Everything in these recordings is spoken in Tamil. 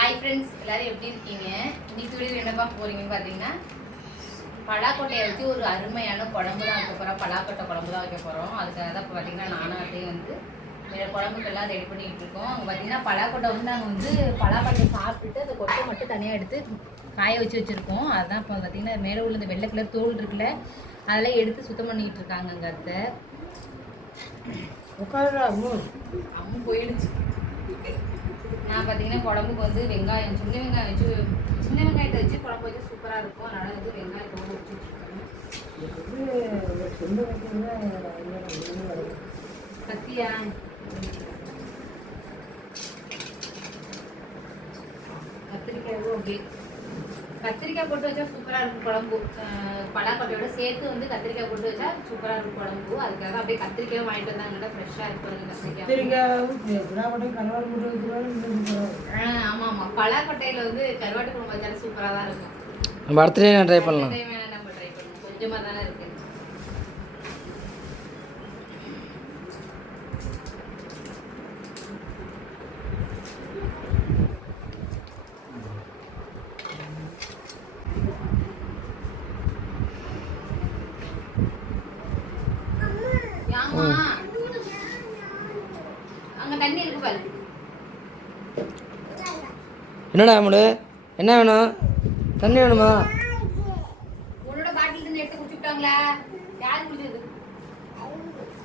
ஹாய் ஃப்ரெண்ட்ஸ், எல்லாரும் எப்படி இருக்கீங்க? இன்னைக்கு வீடியோ என்ன பார்க்க போறீங்கன்னு பார்த்தீங்கன்னா, பலாக்கொட்டையை வச்சு ஒரு அருமையான குழம்பு தான் வைக்க போகிறோம். பலாக்கொட்டை குழம்பு தான் வைக்க போகிறோம். அதுக்காக தான் இப்போ பார்த்தீங்கன்னா நானும் அதையும் வந்து குழம்புக்கெல்லாம் ரெடி பண்ணிகிட்டு இருக்கோம். அங்கே பார்த்தீங்கன்னா பலாக்கொட்டை வந்து நாங்கள் வந்து பலாக்கொட்டையை சாப்பிட்டுட்டு அந்த கொட்டை மட்டும் தனியாக எடுத்து காய வச்சுருக்கோம். அதுதான் இப்போ பார்த்தீங்கன்னா மேலே உள்ள இந்த வெள்ளை கலர் தோல் இருக்குல்ல, அதெல்லாம் எடுத்து சுத்தம் பண்ணிக்கிட்டு இருக்காங்க. அங்கே அத்தை அம்மு போயிடுச்சு. நான் பார்த்தீங்கன்னா குழம்புக்கு வந்து வெங்காயம் சின்ன வெங்காயத்தை வச்சு குழம்பு வச்சு சூப்பராக இருக்கும். அதனால் வந்து வெங்காயத்தோடு வச்சுட்ருக்கேன். கத்தியா கத்திரிக்காயும் ஓகே. கத்திரிக்காய் போட்டு வச்சா சூப்பராக இருக்கும் குழம்பு. பலாக்கொட்டையோட சேர்த்து வந்து கத்திரிக்காய் போட்டு வச்சா சூப்பராக இருக்கும் குழம்பு. அதுக்காக அப்படியே கத்திரிக்காய் வாங்கிட்டு வந்தாங்கன்னா ஃப்ரெஷ்ஷாக இருக்கும் கத்திரிக்காய். ஆமாம் ஆமாம், பலாக்கொட்டையில் வந்து கருவாட்டு குழம்பு வச்சாலும் சூப்பராக தான் இருக்கும். நம்ம அடுத்த நான் ட்ரை பண்ணலாம். நம்ம ட்ரை பண்ணணும். கொஞ்சமாக தானே இருக்குது. அங்க தண்ணி இருக்கு பாரு. என்னடா அம்முடு, என்ன வேணும்? தண்ணி வேணுமா? உன்னோட பாட்டில் இருந்து எடுத்து குடிச்சுட்டாங்களா? யார் குடிச்சது?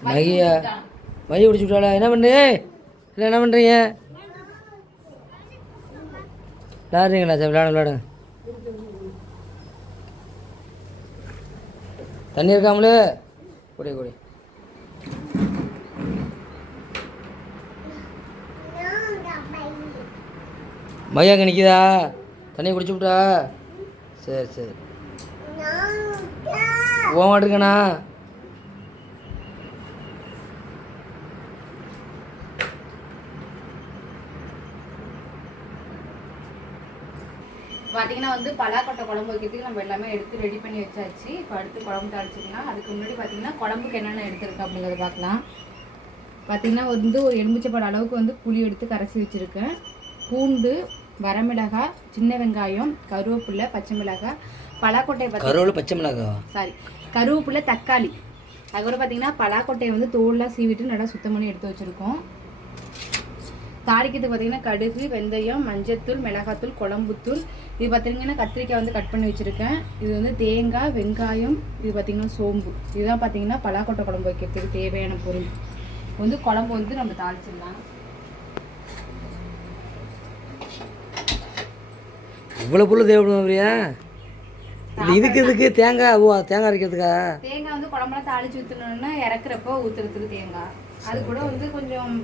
மகியா மகி குடிச்சு விட்டாளா? என்ன பண்ணுறீங்க? இல்லை என்ன பண்ணுறீங்க? விளாடுறீங்களா? சார் விளாடுங்க. தண்ணி இருக்காமலே குடி குடி. மையா அங்கே நிற்கிதா? தண்ணி குடிச்சு விட்டா? சரி சரி. போக மாட்டிருக்கண்ணா. பார்த்தீங்கன்னா வந்து பலாக்கொட்டை குழம்பு வைக்கிறதுக்கு நம்ம எல்லாமே எடுத்து ரெடி பண்ணி வச்சாச்சு. இப்போ அடுத்து குழம்பு தாளிச்சிக்கலாம். அதுக்கு முன்னாடி பார்த்தீங்கன்னா குழம்புக்கு என்னென்ன எடுத்துருக்கு அப்படிங்கிறத பார்க்கலாம். பார்த்தீங்கன்னா வந்து ஒரு எலுமிச்சைப்பழ அளவுக்கு வந்து புளி எடுத்து கரைச்சி வச்சுருக்கேன். பூண்டு, வரமிளகாய், சின்ன வெங்காயம், கருவேப்பிலை, பச்சை மிளகாய், பலாக்கொட்டை பச்சை மிளகாய் கருவேப்பிலை, தக்காளி. அதுக்கப்புறம் பார்த்தீங்கன்னா பலாக்கொட்டையை வந்து தோல்லாம் சீவிட்டு நல்லா சுத்தம் பண்ணி எடுத்து வச்சுருக்கோம். தாளிக்கிறதுக்கு பார்த்தீங்கன்னா கடுகு, வெந்தயம், மஞ்சத்தூள், மிளகாத்தூள், குழம்புத்தூள். இது பார்த்தீங்கன்னா கத்திரிக்காய் வந்து கட் பண்ணி வச்சுருக்கேன். இது வந்து தேங்காய், வெங்காயம், இது பார்த்தீங்கன்னா சோம்பு. இதுதான் பார்த்தீங்கன்னா பலாக்கொட்டை குழம்பு வைக்கிறதுக்கு தேவையான பொருள். வந்து குழம்பு வந்து நம்ம தாளிச்சிடலாம். இவ்வளோ பொருள் தேவைப்படும் பிரியா? இதுக்கு தேங்காய் தேங்காய் அரைக்கிறதுக்கா? தேங்காய் வந்து குழம்புலாம் தாளிச்சு ஊற்றணுன்னா இறக்குறப்போ ஊற்றுறதுக்கு தேங்காய். அது கூட வந்து கொஞ்சம்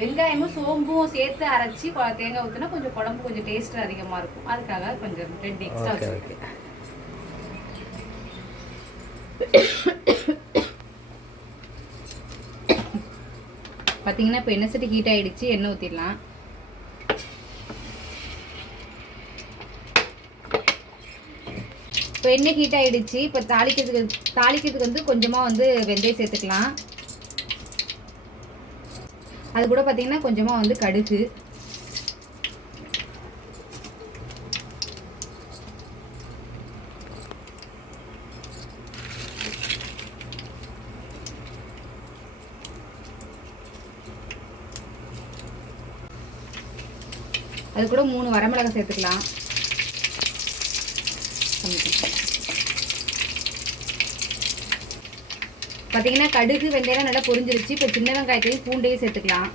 வெங்காயமும் சோம்பும் சேர்த்து அரைச்சி தேங்காய் ஊற்றினா கொஞ்சம் குழம்பு கொஞ்சம் டேஸ்ட் அதிகமாக இருக்கும். அதுக்காக கொஞ்சம் 2 எக்ஸ்ட்ரா வச்சுருக்கேன். பார்த்தீங்கன்னா இப்போ எண்ணெய் சட்டி ஹீட் ஆகிடுச்சு. எண்ணெய் ஊற்றிடலாம். இப்போ எண்ணெய் ஹீட் ஆகிடுச்சு. இப்போ தாளிக்கிறதுக்கு வந்து கொஞ்சமாக வந்து வெந்தயம் சேர்த்துக்கலாம். அது கூட பார்த்தீங்கன்னா கொஞ்சமாக வந்து கடுகு, அது கூட 3 வரமிளகாய் சேர்த்துக்கலாம். பார்த்தீங்கன்னா கடுகு வெந்தயம் நல்லா பொரிஞ்சிருச்சு. இப்போ சின்ன வெங்காயத்தையும் பூண்டையும் சேர்த்துக்கலாம்.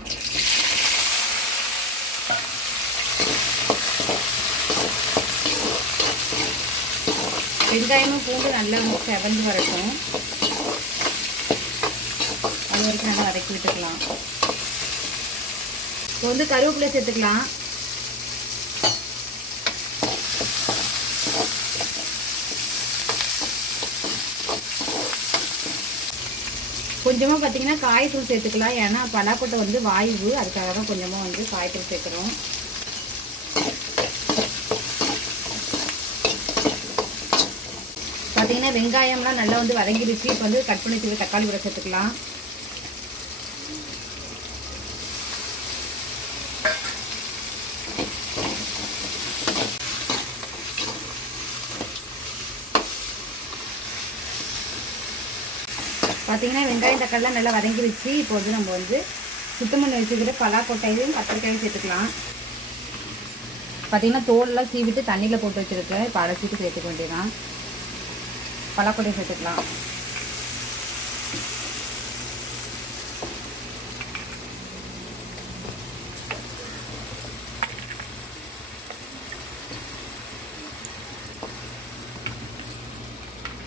வெங்காயமும் பூண்டு நல்லா வந்து செவந்து வரட்டும். அது வரைக்கும் நல்லா வதக்கி விட்டுக்கலாம். இப்போ வந்து கருவேப்பிலை சேர்த்துக்கலாம். கொஞ்சமாக பார்த்தீங்கன்னா காய்த்தூள் சேர்த்துக்கலாம். ஏன்னா பலாக்கொட்டை வந்து வாய்வு, அதுக்காக தான் கொஞ்சமாக வந்து காய்த்தூள் சேர்க்குறோம். பார்த்தீங்கன்னா வெங்காயம்லாம் நல்லா வந்து வதங்கிடுச்சு. இப்போ வந்து கட் பண்ணி வச்சுருக்க தக்காளி கூட சேர்த்துக்கலாம். பார்த்தீங்கன்னா வெங்காயம் தக்காளிலாம் நல்லா வதங்கிருச்சு. இப்போ வந்து நம்ம வந்து சுத்தம் பண்ணி வச்சுக்கிற பலாக்கொட்டையும் கத்திரிக்காயும் சேர்த்துக்கலாம். பார்த்தீங்கன்னா தோலெல்லாம் சீவிட்டு தண்ணியில் போட்டு வச்சுருக்கேன். இப்போ அரைச்சிட்டு சேர்த்துக்க வேண்டியதான். பலாக்கொட்டையை சேர்த்துக்கலாம்.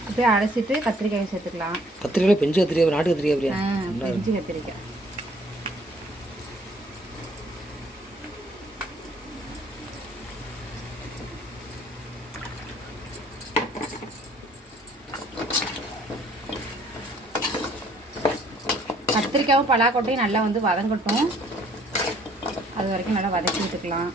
அப்படியே அரைச்சிட்டு கத்திரிக்காயும் சேர்த்துக்கலாம். கத்திரிக்காய் பெஞ்சு கத்திரிக்காய் நாட்டு கத்திரிக்காய் அப்படியா? பெஞ்சு கத்திரிக்காய். கத்திரிக்காயும் பலாக்கொட்டையும் நல்லா வந்து வதங்கட்டும். அது வரைக்கும் நல்லா வதக்கி விட்டுக்கலாம்.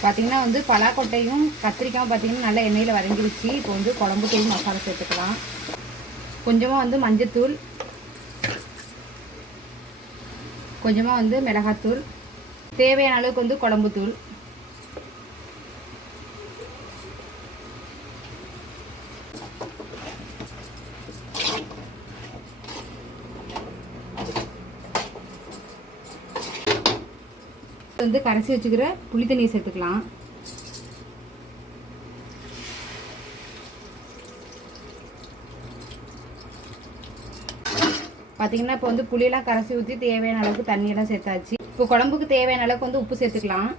பார்த்தீங்கன்னா வந்து பலாக்கொட்டையும் கத்திரிக்காயும் பார்த்தீங்கன்னா நல்லா எண்ணெயில் வதங்கிடுச்சு. இப்போ வந்து குழம்பு தூள் மசாலா சேர்த்துக்கலாம். கொஞ்சமாக வந்து மஞ்சத்தூள், கொஞ்சமாக வந்து மிளகாத்தூள், தேவையான அளவுக்கு வந்து குழம்புத்தூள், வந்து கரைச்சி வச்சுக்கிற புளி தண்ணியை சேர்த்துக்கலாம். பார்த்தீங்கன்னா இப்போ வந்து புளியெல்லாம் கரைச்சி ஊற்றி தேவையான அளவுக்கு தண்ணியெல்லாம் சேர்த்தாச்சு. இப்போ குழம்புக்கு தேவையான அளவுக்கு வந்து உப்பு சேர்த்துக்கலாம்.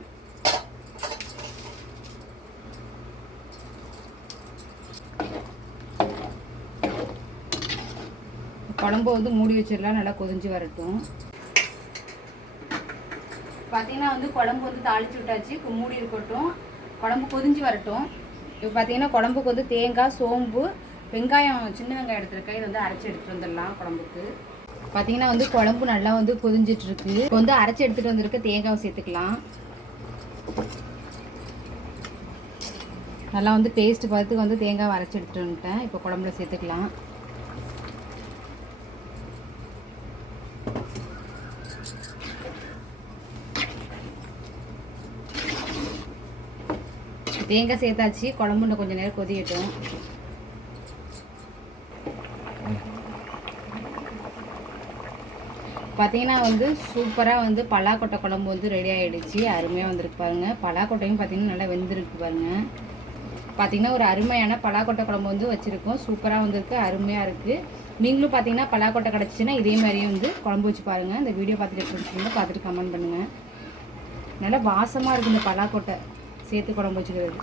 குழம்பு வந்து மூடி வச்சிடலாம், நல்லா கொதிஞ்சு வரட்டும். பார்த்தீங்கன்னா வந்து குழம்பு வந்து தாளித்து விட்டாச்சு. இப்போ மூடி இருக்கட்டும், குழம்பு கொதிஞ்சு வரட்டும். இப்போ பார்த்தீங்கன்னா குழம்புக்கு வந்து தேங்காய், சோம்பு, வெங்காயம், சின்ன வெங்காயம் எடுத்துருக்கேன். இது வந்து அரைச்சி எடுத்துகிட்டு வந்துடலாம் குழம்புக்கு. பார்த்தீங்கன்னா வந்து குழம்பு நல்லா வந்து கொதிஞ்சிட்ருக்கு. இப்போ வந்து அரைச்சி எடுத்துகிட்டு வந்திருக்க தேங்காவை சேர்த்துக்கலாம். நல்லா வந்து பேஸ்ட் பார்த்து வந்து தேங்காவை அரைச்சி எடுத்துகிட்டு வந்துட்டேன். இப்போ குழம்புல சேர்த்துக்கலாம். தேங்காய் சேர்த்தாச்சு. குழம்பு இன்னும் கொஞ்சம் நேரம் கொதியட்டும். பார்த்தீங்கன்னா வந்து சூப்பராக வந்து பலாக்கொட்டை குழம்பு வந்து ரெடி ஆகிடுச்சு. அருமையாக வந்திருக்கு பாருங்கள். பலாக்கொட்டையும் பார்த்தீங்கன்னா நல்லா வெந்திருக்கு பாருங்கள். பார்த்தீங்கன்னா ஒரு அருமையான பலாக்கொட்டை குழம்பு வந்து வச்சுருக்கோம். சூப்பராக வந்திருக்கு, அருமையாக இருக்குது. நீங்களும் பார்த்தீங்கன்னா பலாக்கொட்டை கிடச்சிச்சின்னா இதே மாதிரியே வந்து குழம்பு வச்சு பாருங்கள். இந்த வீடியோ பார்த்துட்டு பிடிச்சிருந்தா பார்த்துட்டு கமெண்ட் பண்ணுங்கள். நல்லா வாசமாக இருக்குது இந்த பலாக்கொட்டை சேர்த்து குழம்பு வச்சுக்கிறது.